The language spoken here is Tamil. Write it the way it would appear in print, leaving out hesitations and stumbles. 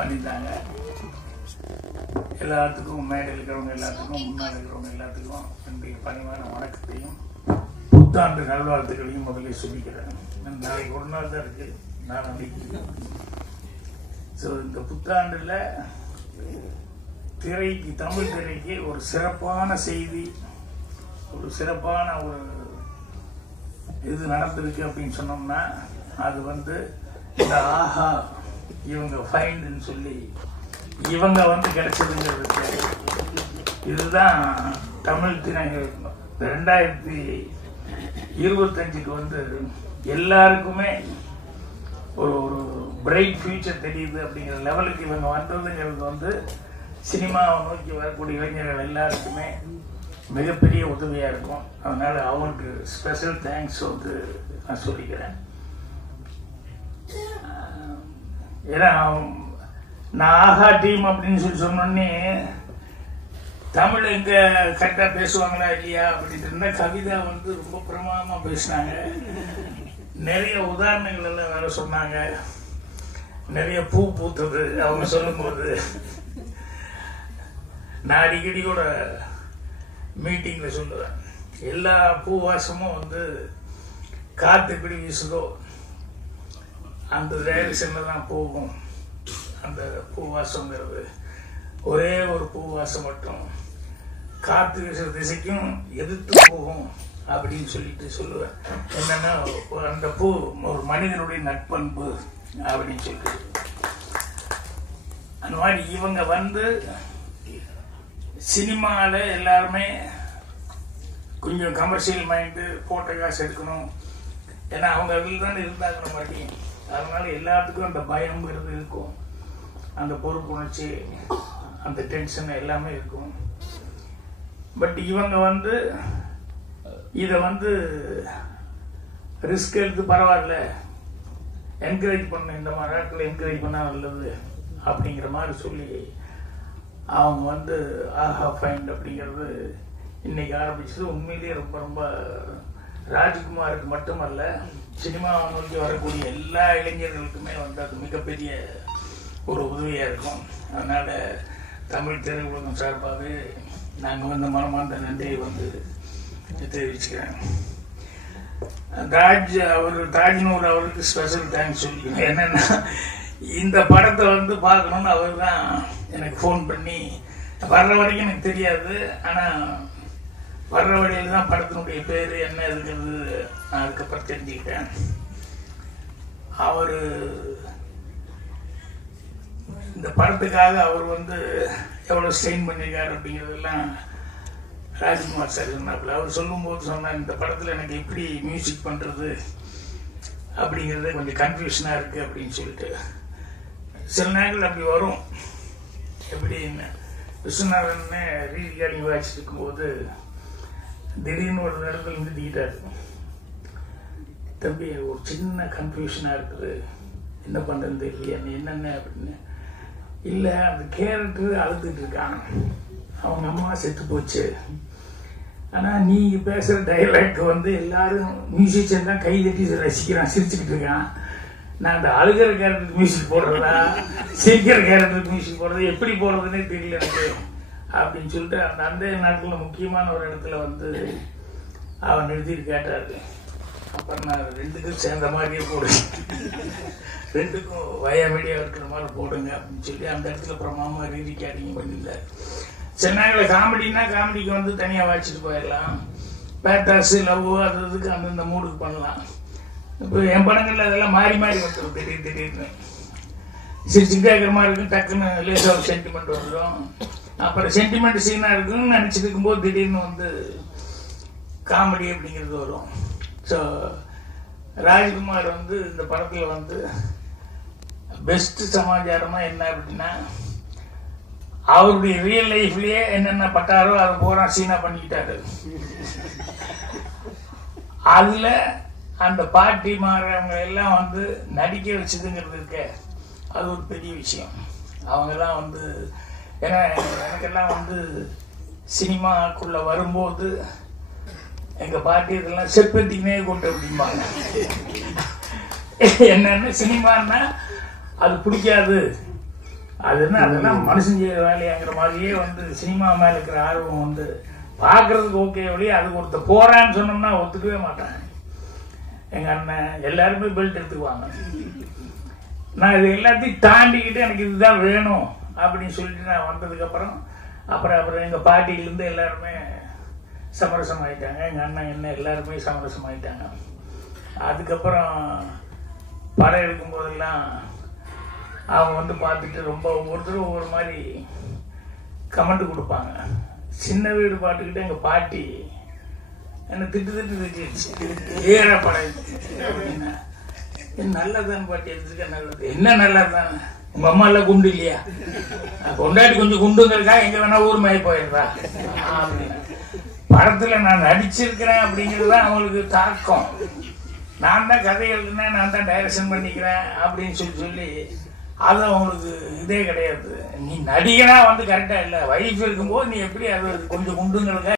பண்ணிட்டாங்க. எல்லாத்துக்கும் மேடையில் இருக்கிறவங்க எல்லாத்துக்கும் முன்னால் இருக்கிறவங்க எல்லாத்துக்கும் என்னுடைய பணிவான வணக்கத்தையும் புத்தாண்டு நல்வாழ்த்துக்களையும் முதல்ல சொல்லிக்கிறேன். நாளைக்கு ஒரு நாள் தான் இருக்கு, நான் அன்னைக்கு. ஸோ இந்த புத்தாண்டில் திரைக்கு, தமிழ் திரைக்கு ஒரு சிறப்பான செய்தி, ஒரு சிறப்பான ஒரு இது நடந்திருக்கு அப்படின்னு சொன்னோம்னா அது வந்து இந்த ஆஹா இவங்க ஃபைண்டுன்னு சொல்லி இவங்க வந்து கிடைச்சதுங்கிறது. இதுதான் தமிழ் திரைகள் 2025க்கு வந்து எல்லாருக்குமே ஒரு பிரைட் ஃபியூச்சர் தெரியுது அப்படிங்கிற லெவலுக்கு இவங்க வந்ததுங்கிறது வந்து சினிமாவை நோக்கி வரக்கூடிய இளைஞர்கள் எல்லாருக்குமே மிகப்பெரிய உதவியாக இருக்கும். அதனால் அவங்களுக்கு ஸ்பெஷல் தேங்க்ஸ் வந்து நான் சொல்லிக்கிறேன். ஏன்னா நான் ஆஹா டீம் அப்படின்னு சொல்லி சொன்னோன்னே தமிழ் எங்கே கரெக்டாக பேசுவாங்களா இல்லையா அப்படின்ட்டு இருந்தால் கவிதா வந்து ரொம்ப பிரமாதமாக பேசினாங்க. நிறைய உதாரணங்கள் எல்லாம் வேற சொன்னாங்க. நிறைய பூ பூத்தது அவங்க சொல்லும்போது நான் அடிக்கடி கூட மீட்டிங்கில் சொல்லுவேன், எல்லா பூ வாசமும் வந்து காற்று எப்படி வீசுதோ அந்த டைரக்ஷனில் தான் போகும். அந்த பூவாசங்கிறது ஒரே ஒரு பூவாசம் மட்டும் காற்று வீசுற திசைக்கும் எதிர்த்து போகும் அப்படின்னு சொல்லிட்டு சொல்லுவேன். என்னன்னா அந்த பூ ஒரு மனிதனுடைய நட்பண்பு அப்படின்னு சொல்லிட்டு. அந்த மாதிரி இவங்க வந்து சினிமாவில் எல்லாருமே கொஞ்சம் கமர்ஷியல் மைண்டு, போட்ட காசு எடுக்கணும், ஏன்னா அவங்க அதில் தானே இருந்தாங்க மாதிரி. அதனால எல்லாத்துக்கும் அந்த பயம்ங்கிறது இருக்கும், அந்த பொறுப்புணர்ச்சி, அந்த டென்ஷன் எல்லாமே இருக்கும். பட் இவங்க வந்து இதை வந்து ரிஸ்க் எடுத்து பரவாயில்ல, என்கரேஜ் பண்ண, இந்த மாதிரி இடத்துல என்கரேஜ் பண்ணால் நல்லது அப்படிங்கிற மாதிரி சொல்லி அவங்க வந்து ஆஹா ஃபைண்ட் அப்படிங்கிறது இன்னைக்கு ஆரம்பிச்சது. உண்மையிலேயே ரொம்ப ரொம்ப ராஜ்குமாருக்கு மட்டுமல்ல, சினிமாவை நோக்கி வரக்கூடிய எல்லா இளைஞர்களுக்குமே வந்து அது மிகப்பெரிய ஒரு உதவியாக இருக்கும். அதனால் தமிழ் திரையுலகம் சார்பாகவே நாங்கள் வந்து மனமார்ந்த நன்றியை வந்து தெரிவிச்சுக்கிறேன். தாஜ்னூர் அவருக்கு ஸ்பெஷல் தேங்க்ஸ் சொல்லிக்கணும். என்னென்னா இந்த படத்தை வந்து பார்க்கணுன்னு அவர் தான் எனக்கு ஃபோன் பண்ணி, வர்ற வரைக்கும் எனக்கு தெரியாது, ஆனால் வர்ற வழியில் தான் படத்தினுடைய பேர் என்ன இருக்கிறது நான் அதுக்கப்புறம் தெரிஞ்சுக்கிட்டேன். அவர் இந்த படத்துக்காக அவர் வந்து எவ்வளோ ஸ்ட்ரெயின் பண்ணியிருக்காரு அப்படிங்கிறதெல்லாம் ராஜ்குமார் சார் சொன்னாப்புல. அவர் சொல்லும்போது சொன்னார், இந்த படத்தில் எனக்கு எப்படி மியூசிக் பண்ணுறது அப்படிங்கிறது கொஞ்சம் கன்ஃபியூஷனாக இருக்குது அப்படின்னு சொல்லிட்டு. சில நேரங்கள் அப்படி வரும். எப்படின்னு விஸ்வநாதன்னு ரீகார்டிங் வாய்ச்சிட்டு இருக்கும்போது திடீர்னு ஒரு இடத்துல நிறுத்திக்கிட்டாரு. தம்பி ஒரு சின்ன கன்ஃபியூஷனாக இருக்குது, என்ன பண்ணுறது தெரியலையா, நீ என்னென்ன அப்படின்னு. இல்லை, அந்த கேரக்டர் அழுதுட்டு இருக்கான், அவங்க அம்மா செத்து போச்சு, ஆனால் நீங்கள் பேசுகிற டைலாக் வந்து எல்லாரும் மியூசிஷியன் தான் கை தட்டி ரசிக்கிறான், சிரிச்சுக்கிட்டு இருக்கான். நான் அந்த அழுகிற கேரக்டருக்கு மியூசிக் போடுறதா, சிரிக்கிற கேரக்டருக்கு மியூசிக் போடுறது, எப்படி போடுறதுன்னே தெரியல எனக்கு அப்படின்னு சொல்லிட்டு அந்த நாட்டில் முக்கியமான ஒரு இடத்துல வந்து அவன் நிறுத்திட்டு கேட்டார். அப்புறம் நான் ரெண்டுக்கும் சேர்ந்த மாதிரியே போடுங்க, ரெண்டுக்கும் வயமீடியாக இருக்கிற மாதிரி போடுங்க அப்படின்னு சொல்லி அந்த இடத்துல பிரமாமா ரீரிகார்டிங் பண்ணியிருந்தார். சில நேரங்களில் காமெடினா காமெடிக்கு வந்து தனியாக வாய்ச்சிட்டு போயிடலாம், பேத்தாஸு லவ் அது இதுக்கு அந்தந்த மூடுக்கு பண்ணலாம். இப்போ என் படங்களில் அதெல்லாம் மாறி மாறி வந்துடும். திடீர்னு சிரிச்சுக்கிட்டே இருக்கிற மாதிரி இருக்கும், டக்குன்னு லேசாக ஒரு சென்டிமெண்ட் வந்துடும். அப்புறம் சென்டிமெண்ட் சீனாக இருக்குன்னு நினச்சிட்டு இருக்கும்போது திடீர்னு வந்து காமெடி அப்படிங்கிறது வரும். ஸோ ராஜ்குமார் வந்து இந்த படத்தில் வந்து பெஸ்ட் சமாச்சாரமாக என்ன அப்படின்னா, அவருடைய ரியல் லைஃப்லேயே என்னென்ன பட்டாரோ அதை பூரா சீனா பண்ணிக்கிட்டாரு. அதில் அந்த பாட்டி மாறவங்க எல்லாம் வந்து நடிக்க வச்சதுங்கிறது இருக்க, அது ஒரு பெரிய விஷயம். அவங்கெல்லாம் வந்து ஏன்னா எனக்கெல்லாம் வந்து சினிமாக்குள்ளே வரும்போது எங்கள் பாட்டி இதெல்லாம் செப்பத்தினே கொண்டு அப்படிம்பாங்க. என்னென்ன சினிமான்னா அது பிடிக்காது, அது என்ன அதெல்லாம் மனுஷன் செய்கிற வேலையாங்கிற மாதிரியே வந்து சினிமா மேல இருக்கிற ஆர்வம் வந்து பார்க்கறதுக்கு ஓகே வழியே அதுக்கு ஒருத்தர் போறான்னு சொன்னோம்னா ஒத்துக்கவே மாட்டாங்க. எங்க அண்ணன் எல்லாருமே பெல்ட் எடுத்துக்குவாங்க. நான் இது எல்லாத்தையும் தாண்டிக்கிட்டு எனக்கு இதுதான் வேணும் அப்படின்னு சொல்லிட்டு நான் வந்ததுக்கப்புறம் அப்புறம் எங்கள் பாட்டியிலேருந்து எல்லாருமே சமரசம் ஆகிட்டாங்க. எங்கள் அண்ணன் என்ன எல்லாருமே சமரசம் ஆகிட்டாங்க. அதுக்கப்புறம் படம் எடுக்கும்போதெல்லாம் அவங்க வந்து பார்த்துட்டு ரொம்ப ஒவ்வொருத்தரும் ஒவ்வொரு மாதிரி கமெண்ட் கொடுப்பாங்க. சின்ன வீடு பாட்டுக்கிட்டு எங்கள் பாட்டி என்னை திட்டு திட்டுச்சு, ஏற படம் அப்படின்னா நல்லதான் பாட்டி எடுத்துருக்க நல்லது. என்ன நல்லதுதான், உங்க அம்மா எல்லாம் குண்டு இல்லையா, கொண்டாடி கொஞ்சம் குண்டுங்கிறக்கா எங்க வேணா ஊர் மாறி போயிடுறா அப்படின்னு. படத்துல நான் நடிச்சிருக்கிறேன் அப்படிங்கிறதுதான் அவங்களுக்கு தாக்கம். நான் தான் கதை எழுதுனேன், நான் தான் டைரக்ஷன் பண்ணிக்கிறேன் அப்படின்னு சொல்லி அது அவங்களுக்கு இதே கிடையாது. நீ நடிகனா வந்து கரெக்டா இல்லை, வைஃப் இருக்கும்போது நீ எப்படி அது கொஞ்சம் குண்டுங்களுக்கா